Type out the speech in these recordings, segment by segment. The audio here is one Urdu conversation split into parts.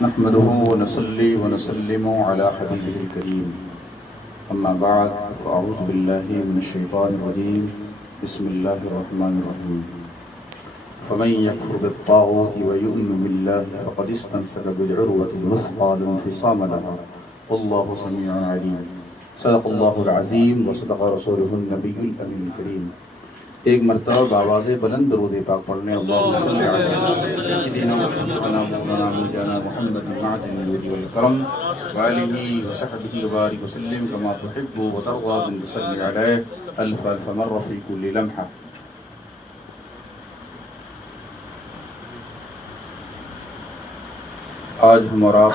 نحمده ونصلي ونسلم على حبيبه الكريم اما بعد فاعوذ بالله من الشيطان الرجيم بسم الله الرحمن الرحيم فمن يكفر بالطاغوت ويؤمن بالله فقد استمسك بالعروة الوثقى لا انفصام لها والله سميع عليم صدق الله العظيم وصدق رسوله النبي الأمين الكريم۔ ایک مرتبہ بآواز بلند درود پاک پڑھنے اللہم صلی علی سیدنا وشفیعنا مولانا مولانا محمد معدن الجود والکرم وآلہ وصحبہ وبارک وسلم کما تحب وترضى من تصلی علیہ الف الف مرہ فی کل لمحہ۔ آج ہم اور آپ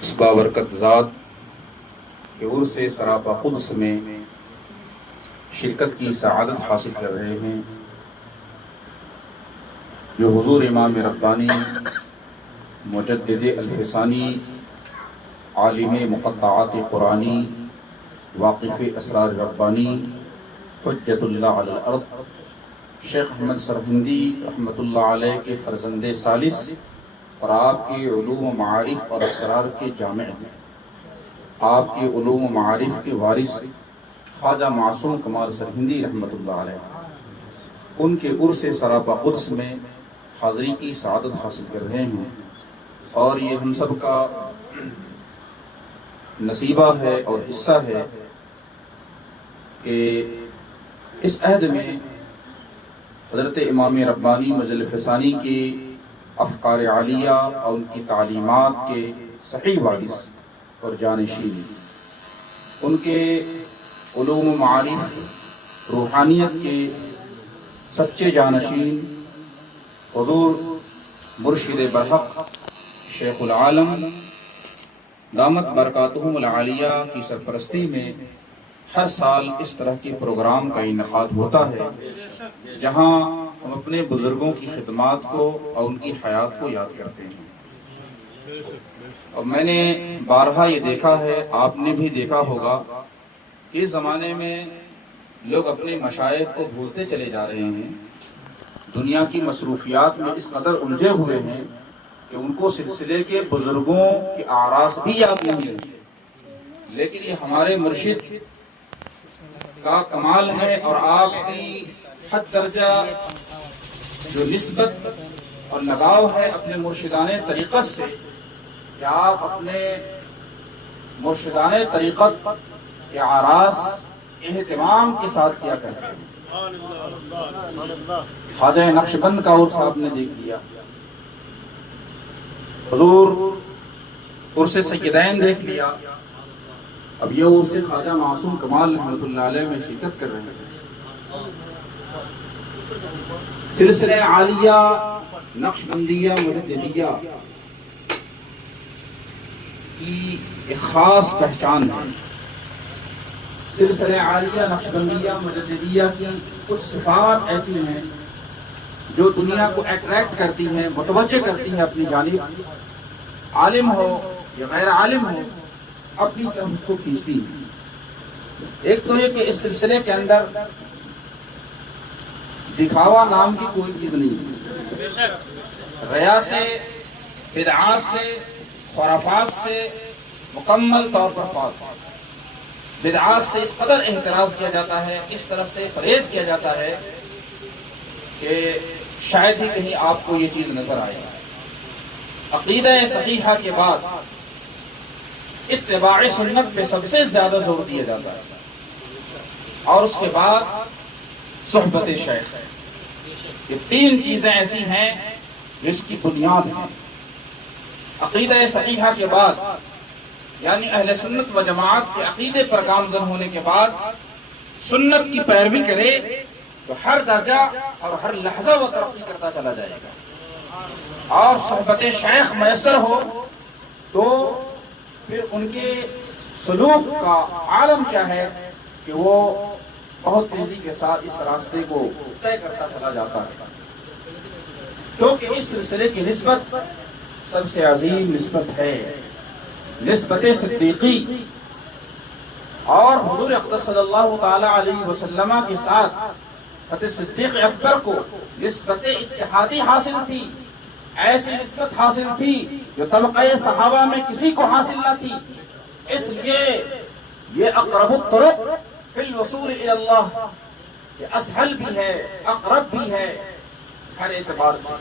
اس بابرکت ذات کہ عرس سراپا قدس میں شرکت کی سعادت حاصل کر رہے ہیں، جو حضور امام ربانی مجدد الفسانی عالم مقطعات قرآنی واقف اسرار ربانی حجت اللہ علی الارض شیخ احمد سرہندی رحمۃ اللہ علیہ کے فرزند ثالث اور آپ کے علوم و معارف اور اسرار کے جامع تھے۔ آپ کے علوم و معارف کے وارث خواجہ معصوم کمال سرہندی رحمۃ اللہ علیہ ان کے عرس سراپا قدس میں حاضری کی سعادت حاصل کر رہے ہیں، اور یہ ہم سب کا نصیبہ ہے اور حصہ ہے کہ اس عہد میں حضرت امام ربانی مجدد الفسانی کی افکار عالیہ اور ان کی تعلیمات کے صحیح وارث اور جانشین، ان کے علوم و معارف روحانیت کے سچے جانشین حضور مرشد برحق شیخ العالم دامت برکاتہم العالیہ کی سرپرستی میں ہر سال اس طرح کے پروگرام کا انعقاد ہوتا ہے، جہاں ہم اپنے بزرگوں کی خدمات کو اور ان کی حیات کو یاد کرتے ہیں۔ اور میں نے بارہا یہ دیکھا ہے، آپ نے بھی دیکھا ہوگا کہ اس زمانے میں لوگ اپنے مشائخ کو بھولتے چلے جا رہے ہیں، دنیا کی مصروفیات میں اس قدر الجھے ہوئے ہیں کہ ان کو سلسلے کے بزرگوں کی آراس بھی یاد نہیں رہتی۔ لیکن یہ ہمارے مرشد کا کمال ہے، اور آپ کی حد درجہ جو نسبت اور لگاؤ ہے اپنے مرشدان طریقت سے، کہ آپ اپنے مرشدان طریقت کے آراس اہتمام کے ساتھ کیا کرتے ہیں۔ خواجہ نقشبند کا عرس آپ نے دیکھ لیا، حضور عرس سیدین دیکھ لیا، اب یہ عرس خواجہ معصوم کمال رحمۃ اللہ علیہ میں شرکت کر رہے ہیں۔ سلسلہ عالیہ نقشبندیہ مجددیہ کی ایک خاص پہچان ہے۔ سلسلہ عالیہ نقشبندیہ مجددیہ کی کچھ صفات ایسی ہیں جو دنیا کو اٹریکٹ کرتی ہیں، متوجہ کرتی ہیں اپنی جانب، عالم ہو یا غیر عالم ہو اپنی طرف اس کو کھینچتی ہیں۔ ایک تو یہ کہ اس سلسلے کے اندر دکھاوا نام کی کوئی چیز نہیں، ریا سے، بدعات سے، خرافات سے مکمل طور پر پاک۔ بدعات سے اس قدر احتراز کیا جاتا ہے، اس طرح سے پرہیز کیا جاتا ہے کہ شاید ہی کہیں آپ کو یہ چیز نظر آئے۔ عقیدہ صحیحہ کے بعد اتباع سنت پہ سب سے زیادہ زور دیا جاتا ہے، اور اس کے بعد صحبت شیخ۔ یہ تین چیزیں ایسی ہیں جس کی بنیاد ہے۔ عقیدہ صحیحہ کے بعد یعنی اہل سنت و جماعت کے عقیدے پر گامزن ہونے کے بعد سنت کی پیروی کرے تو ہر درجہ اور ہر لحظہ وہ ترقی کرتا چلا جائے گا، اور صحبت شیخ میسر ہو تو پھر ان کے سلوک کا عالم کیا ہے کہ وہ بہت تیزی کے ساتھ اس راستے کو طے کرتا چلا جاتا ہے، کیونکہ اس سلسلے کی نسبت سب سے عظیم نسبت ہے، نسبت صدیقی، اور حضور اقدس صلی اللہ تعالی علیہ وسلم کے ساتھ فتح صدیق اکبر کو نسبت اتحادی حاصل تھی، ایسی نسبت حاصل تھی جو طبقہ صحابہ میں کسی کو حاصل نہ تھی. اس لیے یہ اقرب الطرق فی الوصول الی اللہ، یہ اسہل بھی ہے، اقرب بھی ہے ہر اعتبار سے.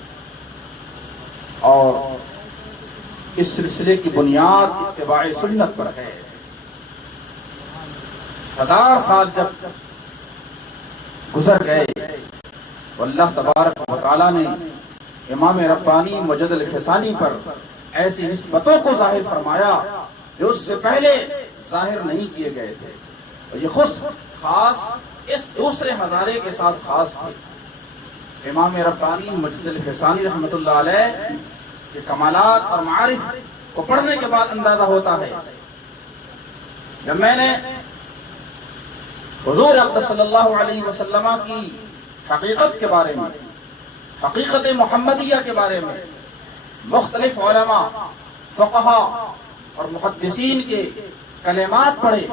اور اس سلسلے کی بنیاد اتباع سنت پر ہے. 1000 سال جب گزر گئے تو اللہ تبارک و تعالیٰ نے امام ربانی مجد الفسانی پر ایسی نسبتوں کو ظاہر فرمایا جو اس سے پہلے ظاہر نہیں کیے گئے تھے. اور یہ خاص اس دوسرے ہزارے کے ساتھ خاص تھے. امام ربانی مجد الفسانی رحمۃ اللہ علیہ کے کمالات اور معارف کو پڑھنے کے بعد اندازہ ہوتا ہے. جب میں نے حضور اقدس صلی اللہ علیہ وسلم کی حقیقت کے بارے میں، حقیقت محمدیہ کے بارے میں مختلف علماء، فقہا اور محدثین کے کلمات پڑھے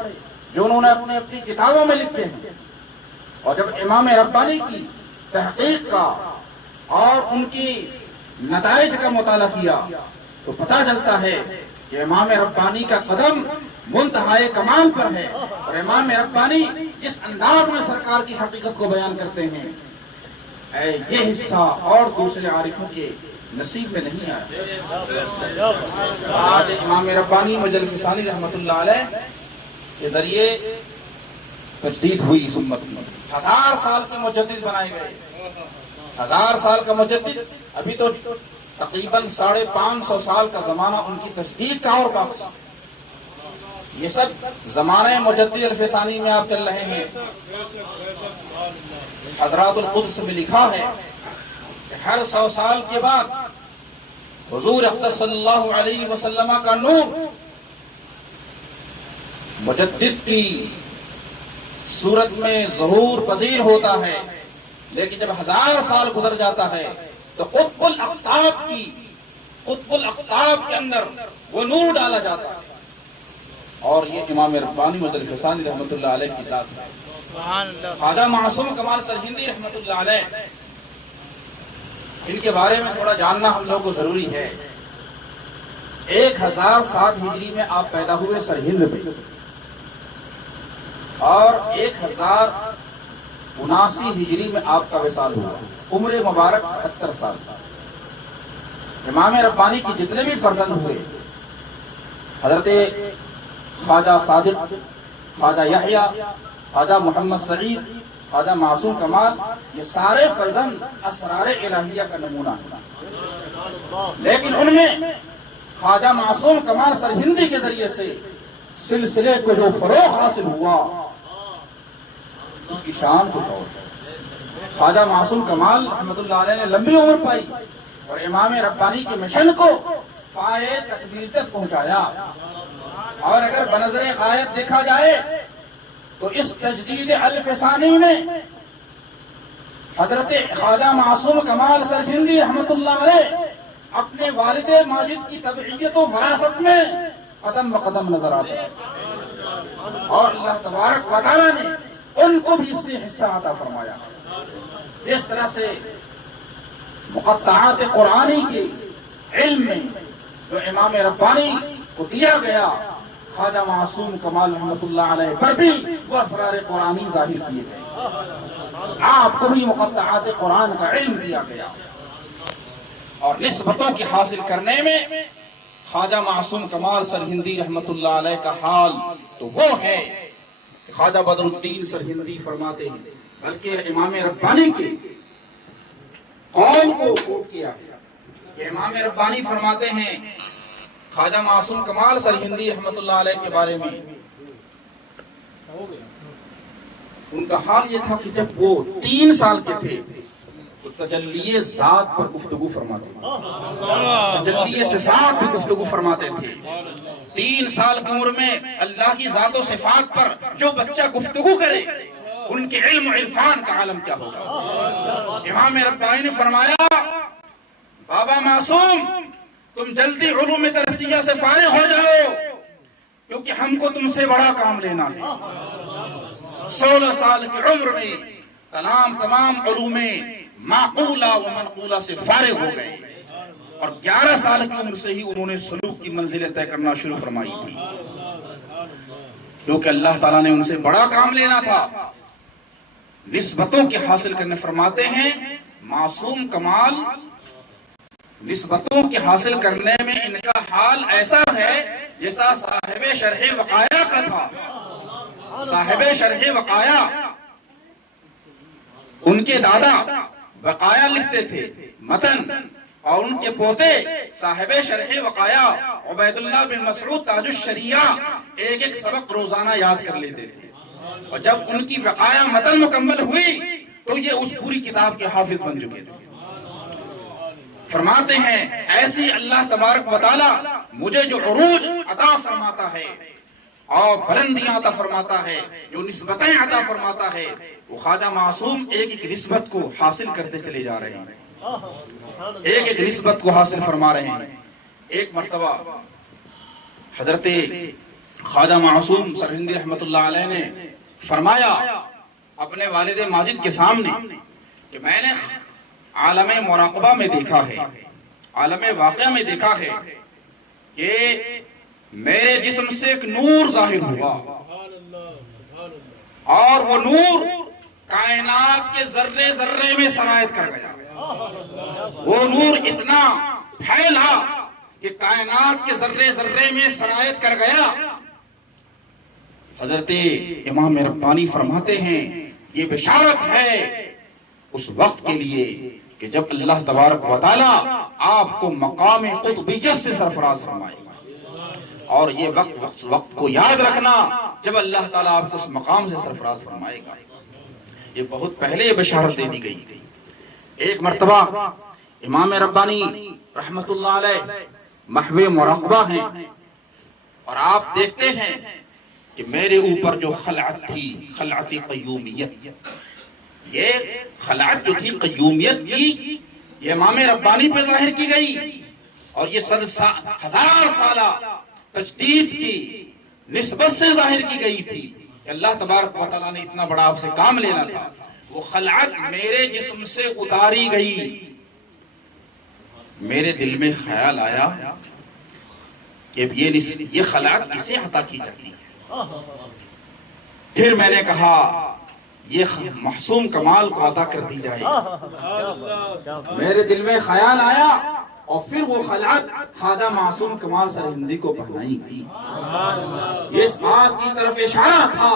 جو انہوں نے اپنی کتابوں میں لکھے ہیں، اور جب امام ربانی کی تحقیق کا اور ان کی نتائج کا مطالعہ کیا تو پتہ چلتا ہے کہ امام ربانی کا قدم منتہائے کمال پر ہے. اور امام ربانی جس انداز میں سرکار کی حقیقت کو بیان کرتے ہیں، یہ حصہ اور دوسرے عارفوں کے نصیب میں نہیں آیا. امام ربانی مجد الفسانی رحمۃ اللہ علیہ کے ذریعے تجدید ہوئی اس امت میں. 1000 سال کے مجدد بنائے گئے. 1000 سال کا مجدد، ابھی تو تقریباً 550 سال کا زمانہ ان کی تجدید کا اور باقی. یہ سب زمانہ مجدد الفسانی میں آپ چل رہے ہیں. حضرات القدس میں لکھا ہے کہ ہر 100 سال کے بعد حضور اقدس صلی اللہ علیہ وسلم کا نور مجدد کی صورت میں ظہور پذیر ہوتا ہے. لیکن جب 1000 سال گزر جاتا ہے تو قطب الاقطاب کے اندر وہ نور ڈالا جاتا ہے. اور یہ امام ربانی مجد الفسانی رحمۃ اللہ علیہ کی ذات ہے. خواجہ معصوم کمال سرہندی رحمۃ اللہ علیہ، ان کے بارے میں تھوڑا جاننا ہم لوگوں کو ضروری ہے. 1007 ہجری میں آپ پیدا ہوئے سرہند میں، اور 1079 ہجری میں آپ کا وصال ہوا. عمر مبارک 78 سال. امام ربانی کی جتنے بھی فرزند ہوئے، حضرت خواجہ صادق، خواجہ یحییٰ، خواجہ محمد سعید، خواجہ معصوم کمال، یہ سارے فرزند اسرار الہیہ کا نمونہ ہیں. لیکن ان میں خواجہ معصوم کمال سرہندی کے ذریعے سے سلسلے کو جو فروغ حاصل ہوا اس کی شان کچھ اور ہے. خواجہ معصوم کمال رحمۃ اللہ علیہ نے لمبی عمر پائی اور امام ربانی کے مشن کو پائے تکمیل تک پہنچایا. اور اگر بنظر غایت دیکھا جائے تو اس تجدید الفسانی میں حضرت خواجہ معصوم کمال سرہندی رحمۃ اللہ علیہ اپنے والد ماجد کی تبعیت و وراثت میں قدم بقدم نظر آتے ہیں. اور اللہ تبارک و تعالیٰ نے ان کو بھی اس سے حصہ عطا فرمایا. جس طرح سے مقطعات قرآنی کے علم میں جو امام ربانی کو دیا گیا، خواجہ معصوم کمال رحمۃ اللہ علیہ پر بھی وہ اسرار قرآنی ظاہر کیے گئے. آپ کو بھی مقطعات قرآن کا علم دیا گیا. اور نسبتوں کی حاصل کرنے میں خواجہ معصوم کمال سرہندی رحمۃ اللہ علیہ کا حال تو وہ ہے کہ خواجہ بدر الدین سرہندی فرماتے ہیں، بلکہ امام ربانی کے قوم کو کوٹ کیا کہ امام ربانی فرماتے ہیں خواجہ معصوم کمال سرہندی رحمۃ اللہ علیہ کے بارے میں، ان کا حال یہ تھا کہ جب وہ 3 سال کے تھے تو تجلی ذات پر گفتگو فرماتے تھے، تجلی صفات پر گفتگو فرماتے تھے. 3 سال کی عمر میں اللہ کی ذات و صفات پر جو بچہ گفتگو کرے ان کے علم و عرفان کا عالم کیا ہوگا. امام ربانی نے فرمایا، بابا معصوم تم جلدی علوم درسیہ سے فارغ ہو جاؤ کیونکہ ہم کو تم سے بڑا کام لینا ہے. 16 سال کی عمر میں تمام علوم معقولہ و منقولہ سے فارغ ہو گئے، اور 11 سال کی عمر سے ہی انہوں نے سلوک کی منزلیں طے کرنا شروع فرمائی تھی، کیونکہ اللہ تعالیٰ نے ان سے بڑا کام لینا تھا، نسبتوں کے حاصل کرنے۔ فرماتے ہیں معصوم کمال نسبتوں کے حاصل کرنے میں ان کا حال ایسا ہے جیسا صاحب شرح وقایا کا تھا۔ صاحب شرح وقایا، ان کے دادا وقایا لکھتے تھے متن، اور ان کے پوتے صاحب شرح وقایا عبید اللہ بن مسعود تاج الشریعہ ایک سبق روزانہ یاد کر لیتے تھے، اور جب ان کی وقایا متن مکمل ہوئی تو یہ اس پوری کتاب کے حافظ بن چکے تھے۔ فرماتے ہیں ایسی اللہ تبارک و تعالی مجھے جو عروج عطا فرماتا ہے اور بلندیاں عطا فرماتا ہے، جو نسبتیں عطا فرماتا ہے، وہ خواجہ معصوم ایک نسبت کو حاصل کرتے چلے جا رہے ہیں، ایک نسبت کو حاصل فرما رہے ہیں۔ ایک مرتبہ حضرت خواجہ معصوم سرہندی رحمت اللہ علیہ نے فرمایا اپنے والد ماجد کے سامنے کہ میں نے عالم مراقبہ میں دیکھا ہے، عالم واقعہ میں دیکھا ہے کہ میرے جسم سے ایک نور ظاہر ہوا، اور وہ نور کائنات کے ذرے ذرے میں سرایت کر گیا۔ وہ نور اتنا پھیلا کہ کائنات کے ذرے ذرے میں سرایت کر گیا۔ حضرت امام ربانی فرماتے ہیں یہ بشارت ہے اس وقت کے لیے کہ جب اللہ تبارک و تعالی آپ کو مقام قطبیت سے سرفراز فرمائے گا، اور یہ وقت کو یاد رکھنا جب اللہ تعالیٰ آپ کو اس مقام سے سرفراز فرمائے گا۔ یہ بہت پہلے یہ بشارت دے دی گئی تھی۔ ایک مرتبہ امام ربانی رحمت اللہ علیہ محو مراقبہ ہیں، اور آپ دیکھتے ہیں کہ میرے اوپر جو خلعت تھی، خلعت قیومیت، یہ خلعت جو تھی قیومیت کی، یہ امام ربانی پہ ظاہر کی گئی، اور یہ 1000 سالہ تجدید کی نسبت سے ظاہر کی گئی تھی کہ اللہ تبارک و تعالیٰ نے اتنا بڑا آپ سے کام لینا تھا۔ وہ خلعت میرے جسم سے اتاری گئی، میرے دل میں خیال آیا کہ یہ خلعت کسے عطا کی جاتی ہے۔ پھر میں نے کہا یہ معصوم کمال کو عطا کر دی جائے۔ میرے دل میں خیال آیا، اور پھر وہ خلعت خواجہ معصوم کمال سرہندی کو پہنائی گئی۔ اس بات کی طرف اشارہ تھا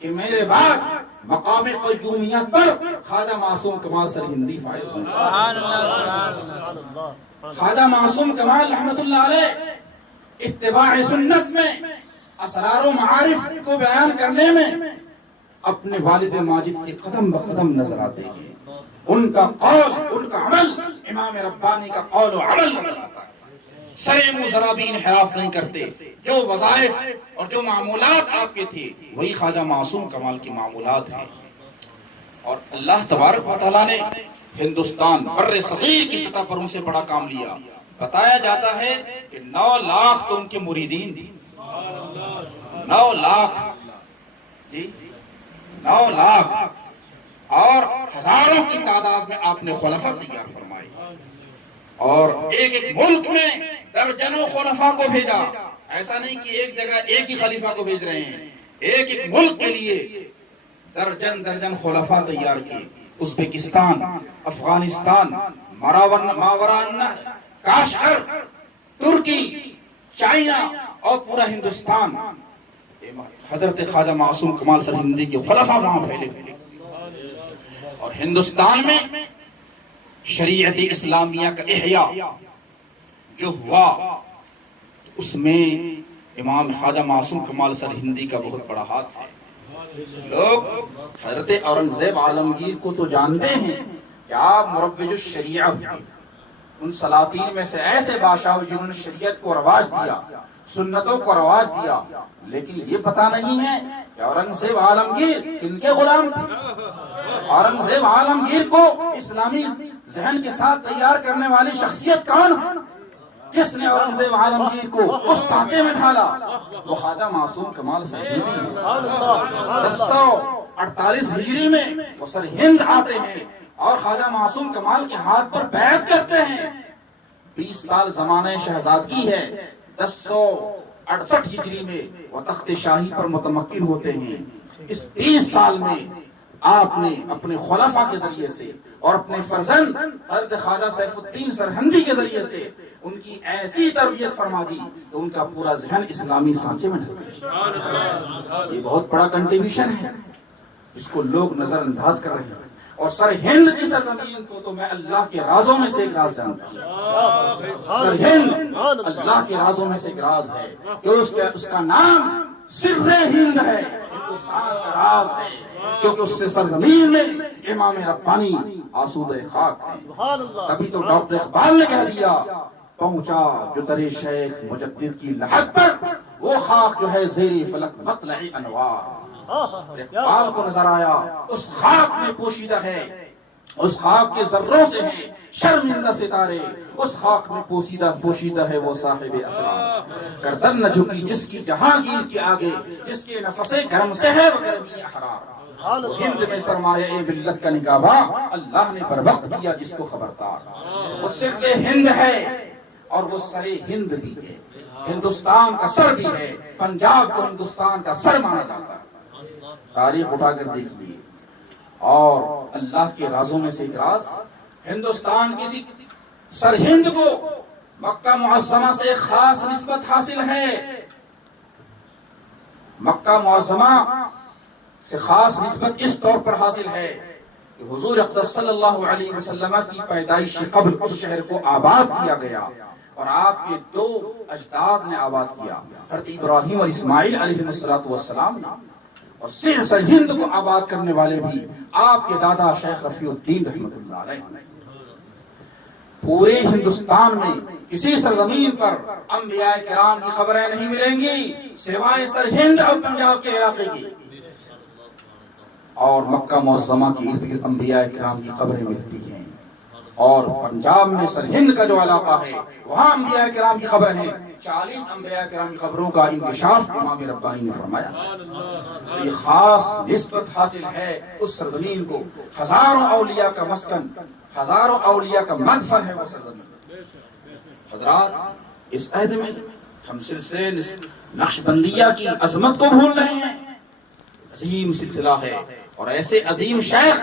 کہ میرے بعد مقام قیومیت پر خواجہ معصوم کمال سرہندی فائز ہوں۔ خواجہ معصوم کمال رحمت اللہ علیہ اتباع سنت میں، اسرار و معارف کو بیان کرنے میں اپنے والد ماجد کے قدم بقدم نظر آتے ہیں۔ ان کا قول، ان کا عمل، امام ربانی کا قول و عمل نظر آتا ہے۔ سرے منہ ذرا بھی انحراف نہیں کرتے۔ جو وظائف اور جو معمولات آپ کے تھے وہی خواجہ معصوم کمال کی معمولات ہیں۔ اور اللہ تبارک و تعالیٰ نے ہندوستان بر صغیر کی سطح پر ان سے بڑا کام لیا۔ بتایا جاتا ہے کہ 9 لاکھ تو ان کے مریدین تھے۔ 9 لاکھ، جی 9 لاکھ، اور ہزاروں کی تعداد میں آپ نے خلفاء تیار فرمائے، اور ایک ایک ملک میں درجنوں خلفاء کو بھیجا۔ ایسا نہیں کہ ایک جگہ ایک ہی خلیفہ کو بھیج رہے ہیں، ایک ایک ملک کے لیے درجن درجن خلفاء تیار کیے۔ ازبکستان، افغانستان، ماوران کاشغر، ترکی، چائنا اور پورا ہندوستان، حضرت خواجہ معصوم کمال سرہندی کے خلفاء وہاں پھیلے ہوئے۔ اور ہندوستان میں شریعت اسلامیہ کا احیاء جو ہوا، اس میں امام خواجہ معصوم کمال سرہندی کا بہت بڑا ہاتھ ہے۔ لوگ حضرت اورنگزیب عالمگیر کو تو جانتے ہیں کہ آپ مروج الشریعہ ہوئے، ان سلاطین میں سے ایسے بادشاہ جنہوں نے شریعت کو رواج دیا، سنتوں کو رواج دیا، لیکن یہ پتہ نہیں ہے کہ اورنگزیب عالمگیر کن کے غلام تھے۔ اورنگزیب عالمگیر کو اسلامی ذہن کے ساتھ تیار کرنے والی شخصیت کون ہے؟ جس نے اورنگزیب عالمگیر کو اس سانچے میں ڈھالا وہ خواجہ معصوم کمال سرہندی ہے۔ 48 ہجری میں وہ سر ہند آتے ہیں اور خواجہ معصوم کمال کے ہاتھ پر بیعت کرتے ہیں. 20 سال زمانہ شہزادگی ہے. 1068 ہجری میں وہ تخت شاہی پر متمکن ہوتے ہیں. اس 20 سال میں آپ نے اپنے خلفاء کے ذریعے سے اور اپنے فرزند حضرت خواجہ سیف الدین سرہندی کے ذریعے سے ان کی ایسی تربیت فرما دی کہ ان کا پورا ذہن اسلامی سانچے میں ڈھل گیا. یہ بہت بڑا کنٹریبیوشن ہے جس کو لوگ نظر انداز کر رہے ہیں. اور سر ہند کی سرزمین کو تو میں اللہ کے رازوں میں سے ایک راز جانتا ہوں. سر ہند اللہ کے رازوں میں سے ایک راز ہے کہ اس کا نام سر ہند ہے، ہندوستان کا راز ہے، کیونکہ اس سے سرزمین میں امام ربانی آسودہ خاک ہے. تبھی تو ڈاکٹر اقبال نے کہہ دیا پہنچا جو در شیخ مجدد کی لحد پر وہ خاک جو ہے زیر فلک مطلع انوار. اقبال کو نظر آیا اس خاک میں پوشیدہ ہے، اس خاک کے ذروں سے ہیں شرمندہ ستارے، اس خاک میں پوشیدہ ہے وہ صاحب اسرار. گردن نہ جھکی جس کی جہانگیر کے آگے، جس کے نفس گرم سے ہے وہ گرمی احرار. وہ ہند میں سرمایہ ملت کا نگاہباں اللہ نے بر وقت کیا جس کو خبردار. وہ سر ہند ہے اور وہ سر ہند بھی ہے، ہندوستان کا سر بھی ہے. پنجاب کو ہندوستان کا سر مانا جاتا ہے. تاریخ اٹھا کر دیکھیے. اور اللہ کے رازوں میں سے ایک راز ہندوستان کسی سر ہند کو مکہ معظمہ سے خاص نسبت حاصل ہے. مکہ معظمہ سے خاص نسبت اس طور پر حاصل ہے کہ حضور اقدس صلی اللہ علیہ وسلم کی پیدائش سے قبل اس شہر کو آباد کیا گیا اور آپ کے 2 اجداد نے آباد کیا، حضرت ابراہیم اور اسماعیل علیہ السلام نے. اور صرف سر ہند کو آباد کرنے والے بھی آپ کے دادا شیخ رفیع الدین رحمۃ اللہ علیہ. پورے ہندوستان میں کسی سرزمین پر انبیاء کرام کی خبریں نہیں ملیں گی سوائے سر ہند اور پنجاب کے علاقے کی. اور مکہ معظمہ کی ارد گرد انبیاء کرام کی خبریں ملتی ہیں. اور پنجاب میں سر ہند کا جو علاقہ ہے وہاں انبیاء کرام کی خبریں ہیں. 40 انبیاء کرام کی خبروں کا انکشاف امام ربانی نے فرمایا. یہ خاص نسبت حاصل ہے اس سرزمین کو. ہزاروں اولیاء کا مسکن، ہزاروں اولیاء کا مدفن ہے وہ سرزمین. حضرات اس عہد میں ہم سلسلے نقشبندیہ کی عظمت کو بھول رہے ہیں. عظیم سلسلہ ہے اور ایسے عظیم شیخ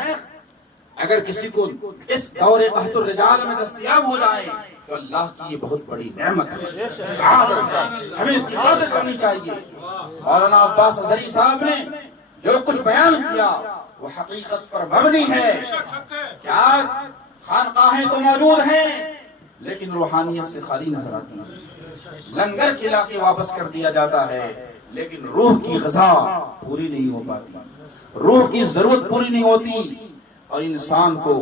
اگر کسی کو اس دور قحط الرجال میں دستیاب ہو جائے تو اللہ کی یہ بہت بڑی نعمت ہے، سعادت ہے. ہمیں اس کی قدر کرنی چاہیے. مولانا عباس ازہری صاحب نے جو کچھ بیان کیا وہ حقیقت پر مبنی ہے. کیا خانقاہیں تو موجود ہیں لیکن روحانیت سے خالی نظر آتی ہیں. لنگر کھلا کے واپس کر دیا جاتا ہے لیکن روح کی غذا پوری نہیں ہو پاتی، روح کی ضرورت پوری نہیں ہوتی. اور انسان کو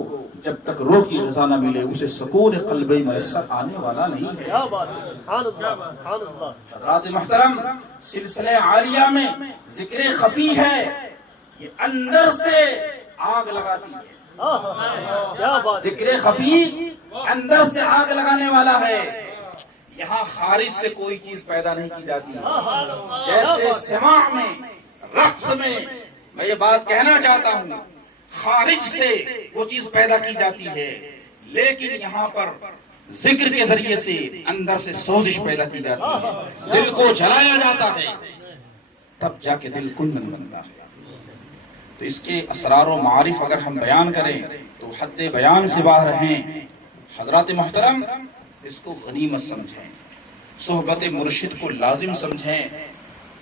جب تک روح کی غذا نہ ملے اسے سکون قلبی میسر آنے والا نہیں ہے. حضرات محترم، سلسلہ عالیہ میں ذکر خفی ہے، یہ اندر سے آگ لگاتی ہے. ذکر خفی اندر سے آگ لگانے والا ہے. یہاں خارج سے کوئی چیز پیدا نہیں کی جاتی. جیسے سماع میں، رقص میں یہ بات کہنا چاہتا ہوں، خارج سے وہ چیز پیدا کی جاتی ہے لیکن یہاں پر ذکر کے ذریعے سے اندر سے سوزش پیدا کی جاتی ہے، دل کو جلایا جاتا ہے، تب جا کے دل کندن بنتا ہے. تو اس کے اسرار و معارف اگر ہم بیان کریں تو حد بیان سے باہر ہیں. حضرات محترم، اس کو غنیمت سمجھیں، صحبت مرشد کو لازم سمجھیں.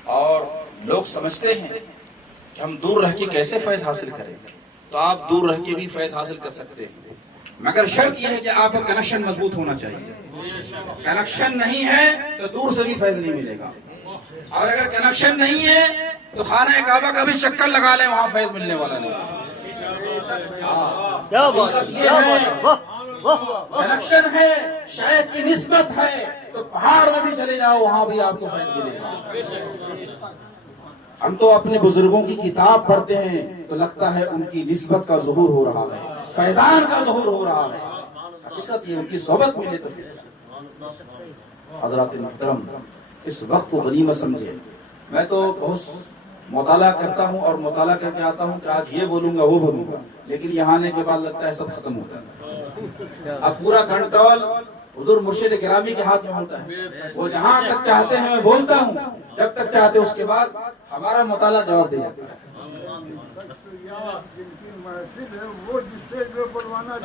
اور لوگ سمجھتے ہیں کہ ہم دور رہ کے کیسے فیض حاصل کریں. تو آپ دور رہ کے بھی فیض حاصل کر سکتے ہیں مگر شرط یہ ہے کہ آپ کا کنیکشن مضبوط ہونا چاہیے. کنیکشن نہیں ہے تو دور سے بھی فیض نہیں ملے گا. اور اگر کنیکشن نہیں ہے تو خانہ کعبہ کا بھی چکر لگا لیں وہاں فیض ملنے والا نہیں. حقیقت یہ ہے کنیکشن ہے، شاید کی نسبت ہے تو پہاڑ میں بھی چلے جاؤ وہاں بھی آپ کو فیض ملے گا. ہم تو اپنے بزرگوں کی کتاب پڑھتے ہیں تو لگتا ہے ان کی نسبت کا ظہور ہو رہا ہے، فیضان کا ظہور ہو رہا ہے. حقیقت یہ ان کی صحبت ملے تو. حضرات محترم، اس وقت کو غنیمت سمجھے. میں تو بہت مطالعہ کرتا ہوں اور مطالعہ کر کے آتا ہوں کہ آج یہ بولوں گا وہ بولوں گا، لیکن یہاں آنے کے بعد لگتا ہے سب ختم ہوتا ہے۔ اب پورا کنٹرول حضور مرشد گرامی کے ہاتھ میں ہوتا ہے، وہ جہاں تک چاہتے ہیں میں بولتا ہوں، جب تک چاہتے اس کے بعد ہمارا مطالعہ جواب دے جاتا ہے۔ وہ جس سے جو بلوانا